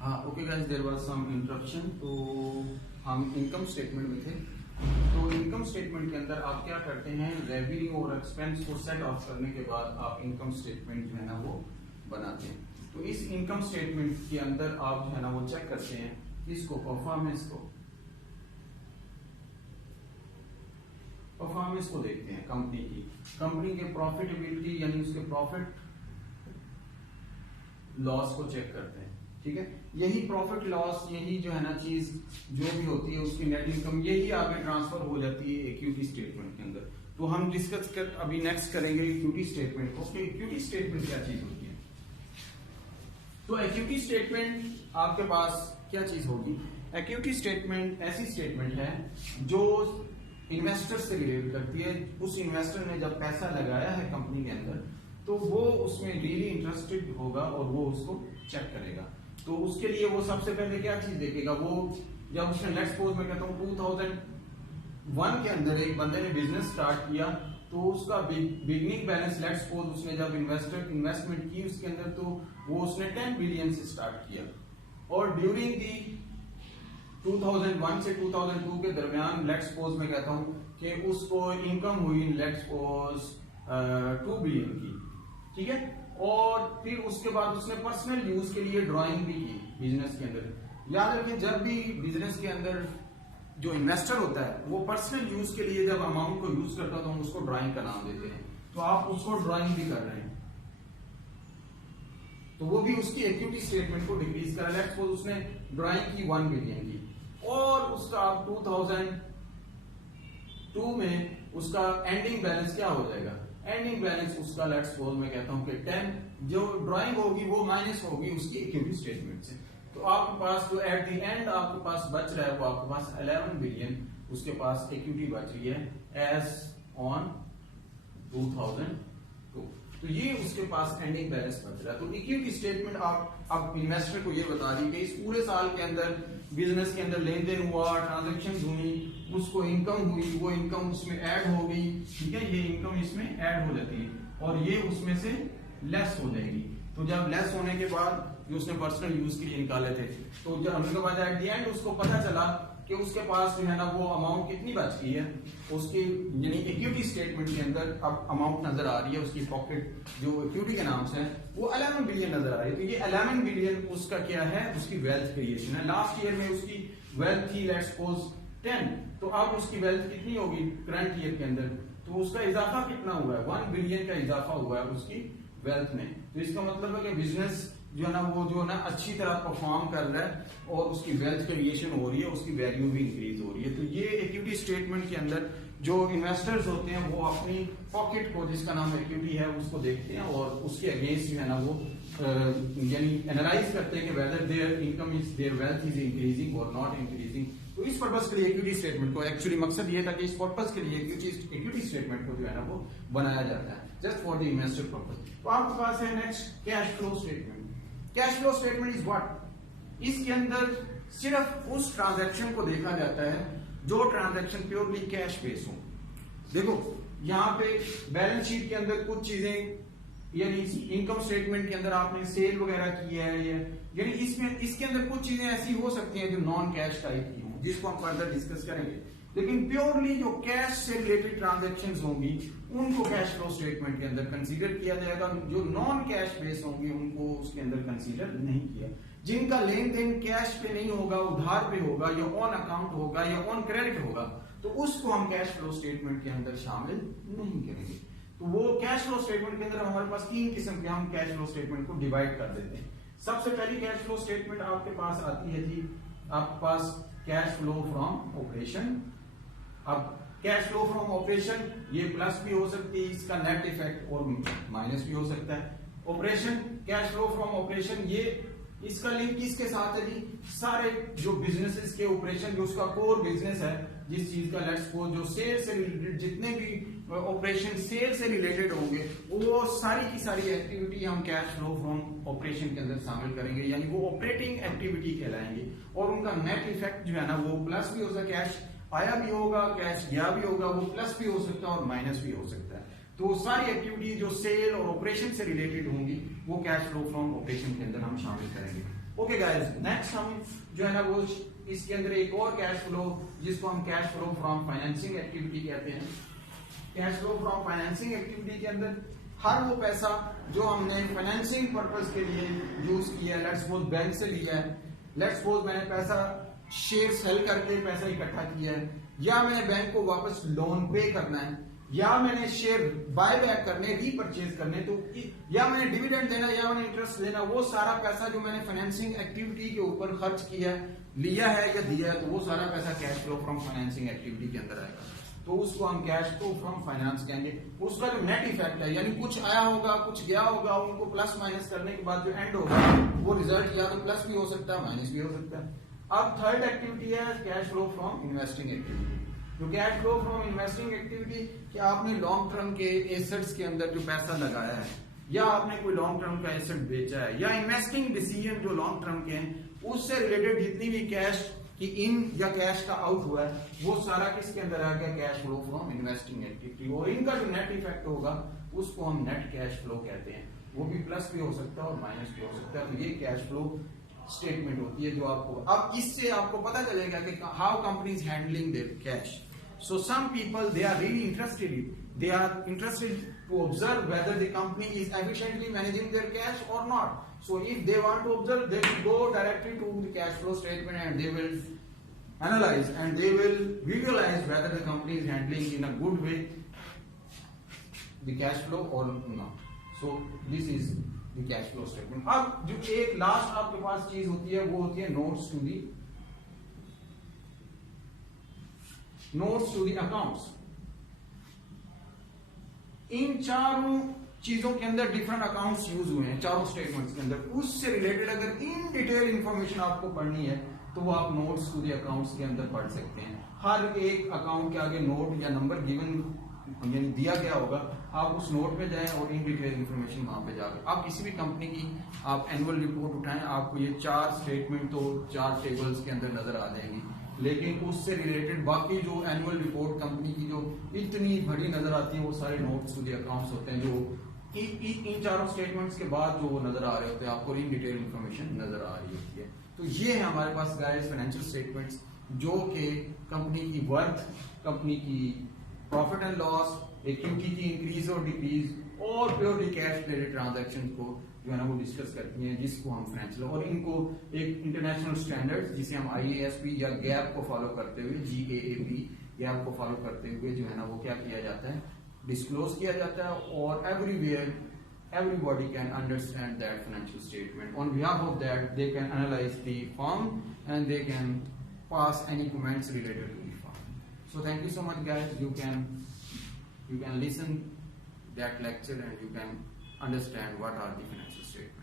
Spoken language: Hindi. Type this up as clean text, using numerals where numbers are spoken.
हाँ okay guys, there was some interruption. तो हम इनकम स्टेटमेंट में थे। तो इनकम स्टेटमेंट के अंदर आप क्या करते हैं, रेवेन्यू और एक्सपेंस को सेट ऑफ करने के बाद आप इनकम स्टेटमेंट जो है ना वो बनाते हैं। तो इस इनकम स्टेटमेंट के अंदर आप जो है ना वो चेक करते हैं इसको परफॉर्मेंस को देखते हैं कंपनी के प्रॉफिटेबिलिटी यानी उसके प्रॉफिट लॉस को चेक करते हैं। ठीक है, यही प्रॉफिट लॉस, यही जो है ना चीज जो भी होती है उसकी नेट इनकम, यही आगे ट्रांसफर हो जाती है इक्विटी स्टेटमेंट के अंदर। तो हम डिस्कस कर अभी नेक्स्ट करेंगे इक्विटी स्टेटमेंट को कि इक्विटी स्टेटमेंट क्या चीज होती है। तो इक्विटी स्टेटमेंट आपके पास क्या चीज होगी। इक्विटी स्टेटमेंट ऐसी स्टेटमेंट है जो इन्वेस्टर से रिलेट करती है। उस इन्वेस्टर ने जब पैसा लगाया है कंपनी के अंदर तो वो उसमें रियली इंटरेस्टेड होगा और वो उसको चेक करेगा। तो उसके लिए वो सबसे पहले क्या चीज देखेगा, वो जब उसने लेट्स सपोज मैं कहता हूँ 2001 के अंदर एक बंदे ने बिजनेस स्टार्ट किया तो उसका बिगनिंग बैलेंस लेट्स सपोज उसने जब इन्वेस्टमेंट की उसके अंदर तो वो उसने 10 बिलियन से स्टार्ट किया और ड्यूरिंग दी 2001 से 2002 के दरमियान लेट्स सपोज मैं कहता हूँ कि उसको इनकम हुई लेट्स सपोज 2 बिलियन की। ठीक है, और फिर उसके बाद उसने पर्सनल यूज के लिए ड्राइंग भी की बिजनेस के अंदर। याद रखें, जब भी बिजनेस के अंदर जो इन्वेस्टर होता है वो पर्सनल यूज के लिए जब अमाउंट को यूज करता है तो हम उसको ड्राइंग का नाम देते हैं। तो आप उसको ड्राइंग भी कर रहे हैं तो वो भी उसकी इक्विटी स्टेटमेंट को डिक्रीज करा। लेट्स सपोज उसने ड्राइंग की 1 बिलियन की और उसका 2002 में उसका एंडिंग बैलेंस क्या हो जाएगा, एंडिंग बैलेंस उसका लेट्स सपोज मैं कहता हूं कि 10 जो ड्राइंग होगी वो माइनस होगी उसकी इक्विटी स्टेटमेंट से। तो आपके पास जो एट द एंड आपके पास बच रहा है वो आपके पास 11 बिलियन उसके पास इक्विटी बच रही है एज ऑन 2002। तो ये उसके पास एंडिंग बैलेंस बच रहा है। तो इक्विटी स्टेटमेंट आप अब इन्वेस्टर को ये बता रही है कि इस पूरे साल के अंदर बिजनेस के अंदर लेन देन हुआ, ट्रांजेक्शन हुई, उसको इनकम हुई, वो इनकम उसमें ऐड हो गई। ठीक है, ये इनकम इसमें ऐड हो जाती है और ये उसमें से लेस हो जाएगी। तो जब लेस होने के बाद जो उसने पर्सनल यूज के लिए निकाले थे तो जब हमने के बाद एट द एंड उसको पता चला कि उसके पास जो है ना वो अमाउंट कितनी बच गई है उसकी, यानी इक्विटी स्टेटमेंट के अंदर अब अमाउंट नजर आ रही है उसकी पॉकेट जो इक्विटी के नाम से है वो 11 बिलियन नजर आ रही है। तो ये 11 बिलियन उसका क्या है, उसकी वेल्थ क्रिएशन है। लास्ट ईयर में उसकी वेल्थ थी लेट्स सपोज 10, तो अब उसकी वेल्थ कितनी होगी करंट ईयर के अंदर, तो उसका इजाफा कितना हुआ है, 1 बिलियन का इजाफा हुआ है उसकी वेल्थ में। तो इसका मतलब है कि बिजनेस जो है ना वो जो है ना अच्छी तरह परफॉर्म कर रहा है और उसकी वेल्थ क्रिएशन हो रही है, उसकी वैल्यू भी इंक्रीज हो रही है। तो ये इक्विटी स्टेटमेंट के अंदर जो इन्वेस्टर्स होते हैं वो अपनी पॉकेट को जिसका नाम इक्विटी है उसको देखते हैं और उसके अगेंस्ट जो है ना वो यानी एनालाइज करते हैं कि whether their income is their wealth is increasing और नॉट इंक्रीजिंग। तो इस पर्पज के लिए इक्विटी स्टेटमेंट को एक्चुअली मकसद ये था कि इस पर्पज के लिए इक्विटी स्टेटमेंट को जो है ना वो बनाया जाता है just for the investor purpose. तो आपके पास है next cash flow statement. Cash flow statement is what, इसके अंदर सिर्फ उस ट्रांजैक्शन को देखा जाता है जो ट्रांजैक्शन प्योरली कैश बेस हो। देखो यहाँ पे बैलेंस शीट के अंदर कुछ चीजें यानी इनकम स्टेटमेंट के अंदर आपने सेल वगैरह की है यानी इसमें इसके अंदर कुछ चीजें ऐसी हो सकती हैं जो नॉन कैश टाइप की हों जिसको हम फर्दर डिस्कस करेंगे। लेकिन प्योरली जो कैश से रिलेटेड ट्रांजैक्शंस होंगी उनको कैश फ्लो स्टेटमेंट के अंदर कंसीडर किया जाएगा। जो नॉन कैश बेस होंगी उनको उसके अंदर कंसीडर नहीं किया। जिनका लेन देन कैश पे नहीं होगा, उधार पे होगा या ऑन अकाउंट होगा या ऑन क्रेडिट होगा तो उसको हम कैश फ्लो स्टेटमेंट के अंदर शामिल नहीं करेंगे। तो वो कैश फ्लो स्टेटमेंट के अंदर हमारे पास 3 किस्म के हम कैश फ्लो स्टेटमेंट को डिवाइड कर देते हैं। सबसे पहली कैश फ्लो स्टेटमेंट आपके पास आती है जी, आपके पास कैश फ्लो फ्रॉम ऑपरेशन। अब कैश फ्लो फ्रॉम ऑपरेशन ये प्लस भी हो सकती है, इसका नेट इफेक्ट और माइनस भी हो सकता है। Operation cash flow from operation ये इसका लिंक किसके साथ है जी, सारे जो बिजनेसेस के ऑपरेशन जो उसका कोर बिजनेस है जिस चीज का लेट्स सपोज जो सेल से रिलेटेड जितने भी ऑपरेशन सेल से रिलेटेड होंगे वो सारी की सारी एक्टिविटी हम कैश फ्लो फ्रॉम ऑपरेशन के अंदर शामिल करेंगे, यानी वो ऑपरेटिंग एक्टिविटी कहलाएंगे और उनका नेट इफेक्ट जो है ना वो प्लस भी हो सकता है, कैश आया भी होगा कैश गया भी होगा, वो प्लस भी हो सकता है और माइनस भी हो सकता है। तो सारी एक्टिविटी जो सेल और ऑपरेशन से रिलेटेड होंगी वो कैश फ्लो फ्रॉम ऑपरेशन के अंदर हम शामिल करेंगे। ओके गाइस, नेक्स्ट हम जो है ना वो इसके अंदर एक और कैश फ्लो जिसको हम cash flow from financing activity कहते हैं। Cash flow from financing activity के अंदर हर वो पैसा जो हमने फाइनेंसिंग पर्पस के लिए यूज किया है, लेट्स सपोज बैंक से लिया है, लेट्स सपोज मैंने पैसा शेयर सेल करके पैसा इकट्ठा किया है, या मैंने बैंक को वापस लोन पे करना है, या मैंने शेयर बाय बैक करने, रीपरचेज करने, तो या मैंने डिविडेंड देना, या मैंने इंटरेस्ट देना, वो सारा पैसा जो मैंने फाइनेंसिंग एक्टिविटी के ऊपर खर्च किया है, लिया है या दिया है, तो वो सारा पैसा cash flow from financing activity के अंदर आएगा। तो उसको हम कैश फ्लो फ्रॉम फाइनेंस कहेंगे। उसका जो नेट इफेक्ट है, यानी कुछ आया होगा कुछ गया होगा, उनको प्लस माइनस करने के बाद जो एंड होगा वो रिजल्ट या तो प्लस भी हो सकता है माइनस भी हो सकता है। अब थर्ड एक्टिविटी है cash flow from investing activity. जो cash flow from investing activity कि आपने लॉन्ग टर्म के एसेट्स के अंदर जो पैसा लगाया है, या आपने कोई लॉन्ग टर्म का एसेट बेचा है, या इन्वेस्टिंग डिसीजन जो लॉन्ग टर्म के हैं उससे रिलेटेड जितनी भी कैश कि इन या कैश का आउट हुआ है वो सारा किसके अंदर आ गया, cash flow from investing activity. और इनका जो नेट इफेक्ट होगा उसको हम नेट कैश फ्लो कहते हैं। वो भी प्लस भी हो सकता है और माइनस भी हो सकता है। तो ये कैश फ्लो स्टेटमेंट होती है जो आपको, अब इससे आपको पता चलेगा कि how company is handling their cash. So some people they are really interested to observe whether the company is efficiently managing their cash or not. So if they want to observe, they will go directly to the cash flow statement and they will analyze and they will visualize whether the company is handling in a good way the cash flow or not. So this is the cash flow statement. अब जो एक लास्ट आपके पास चीज होती है वो होती है notes to the accounts। इन चारों चीजों के अंदर डिफरेंट अकाउंट्स यूज हुए हैं चारों स्टेटमेंट्स के अंदर। उससे रिलेटेड अगर इन डिटेल इंफॉर्मेशन आपको पढ़नी है तो वो आप नोट्स टू द अकाउंट्स के अंदर पढ़ सकते हैं। हर एक अकाउंट के आगे नोट या नंबर गिवन यानी दिया गया होगा, आप उस नोट पे जाएं और इन डिटेल इंफॉर्मेशन वहां पे जाकर आप किसी भी कंपनी की आप एनुअल रिपोर्ट उठाएं, आपको ये चार स्टेटमेंट तो चार टेबल्स के अंदर नजर आ जाएंगी। लेकिन उससे रिलेटेड बाकी जो एनुअल रिपोर्ट कंपनी की जो इतनी बड़ी नजर आती है वो सारे नोट्स टू द अकाउंट्स होते हैं, जो इन चारों स्टेटमेंट्स के बाद जो वो नजर आ रहे होते हैं आपको इन डिटेल इंफॉर्मेशन नजर आ रही होती है। तो ये है हमारे पास गाइस फाइनेंशियल स्टेटमेंट्स जो कि कंपनी की वर्थ, कंपनी की प्रॉफिट एंड लॉस, इक्विटी की इंक्रीज और डिक्रीज और प्योरली कैश रिलेटेड ट्रांजैक्शन को जो है ना वो डिस्कस करती हैं, जिसको हम फाइनेंशियल और इनको एक इंटरनेशनल स्टैंडर्ड जिसे हम IASB या गैप को फॉलो करते हुए GAAP गैप को फॉलो करते हुए जो है ना वो क्या किया जाता है, डिस्क्लोज किया जाता है। और everywhere everybody can understand that financial statement. On behalf of that, they can analyze the firm and they can pass any comments related to the firm. So thank you so much guys. You can listen that lecture and you can understand what are the financial statements.